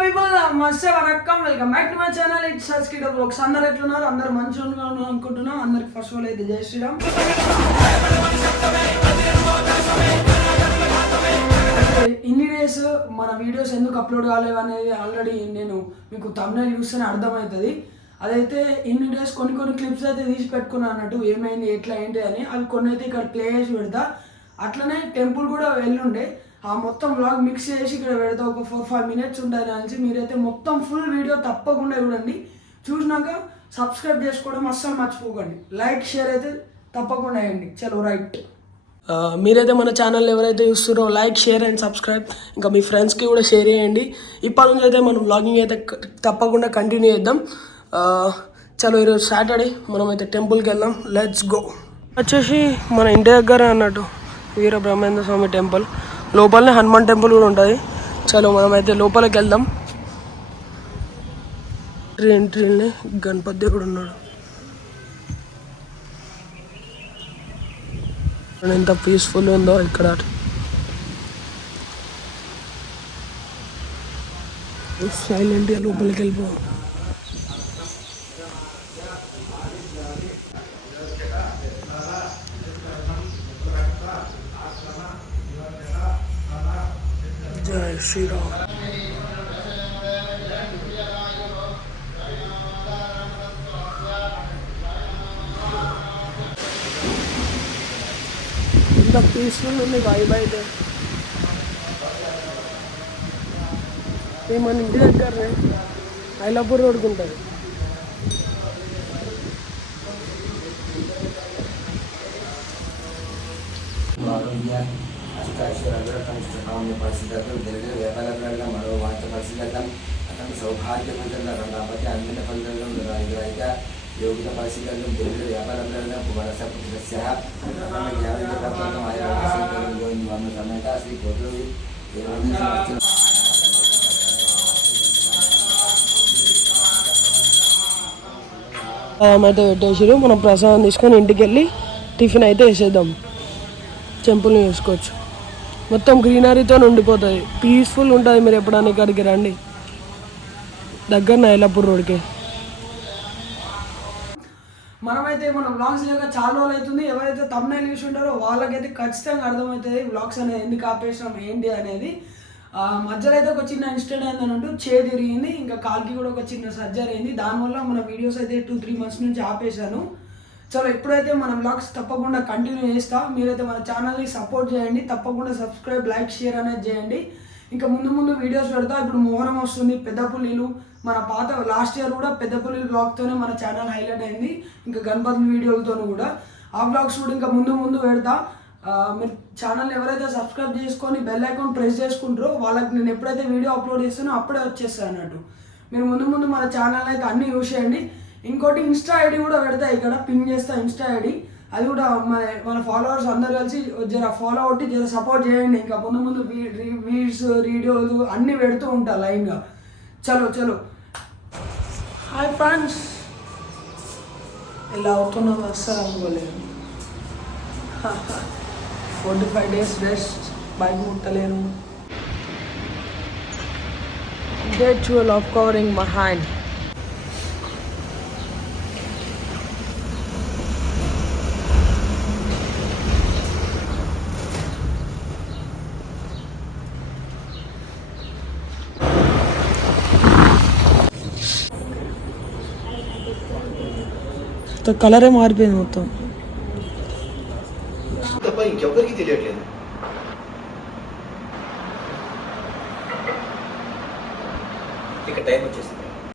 people, నమస్తే వనక్కం welcome back to my channel it's సస్కిడ్ బ్లాగ్స్. అందరూ ఎట్లున్నారు? అందరూ మంచిగా ఉన్నారు అనుకుంటున్నా. అందరికి ఫస్ట్ ఆఫ్ ఆల్ అయితే జై శ్రీరామ్. ఇన్ని డేస్ మన వీడియోస్ ఎందుకు అప్లోడ్ కాలేవు అనేది ఆల్రెడీ నేను మీకు థంబ్నెయిల్ చూస్తేనే అర్థమవుతుంది. అదైతే ఇన్ని డేస్ కొన్ని క్లిప్స్ అయితే తీసి పెట్టుకున్నాను అన్నట్టు, ఏమైంది ఎట్లా ఏంటి అని. అవి కొన్ని అయితే ఇక్కడ ప్లే చేసి పెడతా. అట్లనే టెంపుల్ కూడా వెళ్ళుండే, ఆ మొత్తం వ్లాగ్ మిక్స్ చేసి ఇక్కడ పెడతా. ఒక 4-5 minutes ఉంటుంది అనేసి మీరైతే మొత్తం ఫుల్ వీడియో తప్పకుండా చూడండి. చూసినాక సబ్స్క్రైబ్ చేసుకోవడం అస్సలు మర్చిపోకండి. లైక్ షేర్ అయితే తప్పకుండా వేయండి. చలో రైట్. మీరైతే మన ఛానల్ ఎవరైతే చూస్తున్నారో లైక్ షేర్ అండ్ సబ్స్క్రైబ్, ఇంకా మీ ఫ్రెండ్స్కి కూడా షేర్ చేయండి. ఇప్పటి నుంచి అయితే మనం వ్లాగింగ్ అయితే తప్పకుండా కంటిన్యూ చేద్దాం. చలో ఈరోజు సాటర్డే, మనమైతే టెంపుల్కి వెళ్దాం. Let's go. వచ్చేసి మన ఇంటి దగ్గర అన్నట్టు వీర బ్రహ్మేంద్ర స్వామి టెంపుల్, లోపలనే హనుమాన్ టెంపుల్ కూడా ఉంటుంది. చలో మనమైతే లోపలికి వెళ్దాం. ఎంట్రీనే గణపతి దేవుడు ఉన్నాడు. ఎంత పీస్ఫుల్ ఉందో ఇక్కడ. సైలెంట్గా లోపలికి వెళ్ళిపోవాలి. జై శ్రీరామ్. ఎంత పీస్ఫుల్ ఉంది వైబ్ అయితే. మన ఇంటి దగ్గరనే ఐలాపూర్ రోడ్కి ఉంటుంది. వ్యాపారంగా మరో వార్త పరిశీలిద్దాం. అతను సౌభాగ్యవంతంగా కాబట్టి అందిన ఫలితంగా యోగిత పరిశీలన తెలుగు వ్యాపారంగా వరస సమేత శ్రీ కోటూరి అయితే పెట్టేసారు. మనం ప్రసాదం తీసుకొని ఇంటికి వెళ్ళి టిఫిన్ అయితే వేసేద్దాం. టెంపుల్ని వేసుకోవచ్చు. మొత్తం గ్రీనరీతో ఉండిపోతుంది, పీస్ఫుల్ ఉంటుంది. మీరు ఎప్పుడైనా ఇక్కడికి రండి, దగ్గర ఐలాపూర్ రోడ్కి. మనమైతే మన వ్లాగ్స్ లేక చాలా రోజులు అవుతుంది. ఎవరైతే థంబ్నెయిల్ చూసి ఉంటారో వాళ్ళకైతే ఖచ్చితంగా అర్థమవుతుంది వ్లాగ్స్ అనేది ఎందుకు ఆపేసినాం ఏంటి అనేది. మధ్యలో అయితే ఒక చిన్న ఇన్సిడెంట్ అయిందన్నట్టు, తిరిగింది, ఇంకా కాల్కి కూడా ఒక చిన్న సర్జరీ అయింది. దానివల్ల మన వీడియోస్ అయితే 2-3 months నుంచి ఆపేశాను. చలో ఎప్పుడైతే మన వ్లాగ్స్ తప్పకుండా కంటిన్యూ చేస్తా. మీరైతే మన ఛానల్ని సపోర్ట్ చేయండి, తప్పకుండా సబ్స్క్రైబ్ లైక్ షేర్ అనేది చేయండి. ఇంకా ముందు వీడియోస్ పెడతా. ఇప్పుడు మొహరం వస్తుంది, పెద్ద పుల్లీలు, మన పాత లాస్ట్ ఇయర్ కూడా పెద్ద పుల్లీలు బ్లాగ్తోనే మన ఛానల్ హైలైట్ అయింది. ఇంకా గణపతి వీడియోలతో కూడా ఆ బ్లాగ్స్ కూడా ఇంకా ముందు పెడతా. మీరు ఛానల్ ఎవరైతే సబ్స్క్రైబ్ చేసుకొని బెల్ ఐకాన్ ప్రెస్ చేసుకుంటారో వాళ్ళకి నేను ఎప్పుడైతే వీడియో అప్లోడ్ చేస్తానో అప్పుడే వచ్చేస్తాను అన్నట్టు. మీరు ముందు మన ఛానల్ అయితే అన్నీ యూస్ చేయండి. ఇంకోటి ఇన్స్టా ఐడి కూడా పెడతా, ఇక్కడ పిన్ చేస్తా ఇన్స్టా ఐడి. అది కూడా మన ఫాలోవర్స్ అందరు కలిసి జర ఫాలో అవుట్ జర సపోర్ట్ చేయండి. ఇంకా ముందు వీడియోస్ వీడియోలు అన్నీ పెడుతూ ఉంటా లైన్గా. చలో హాయ్ ఫ్రెండ్స్. ఇలా అవుతున్నాం అస్సలు అనుకోలేదు. 45 days రెస్ట్, బైక్ ముట్టలేను. Day 12 of covering my hand. కలరే మారిపోయింది మొత్తం. తప్ప ఇంకెవరికి తెలియట్లేదు. ఇక టైం వచ్చేసింది.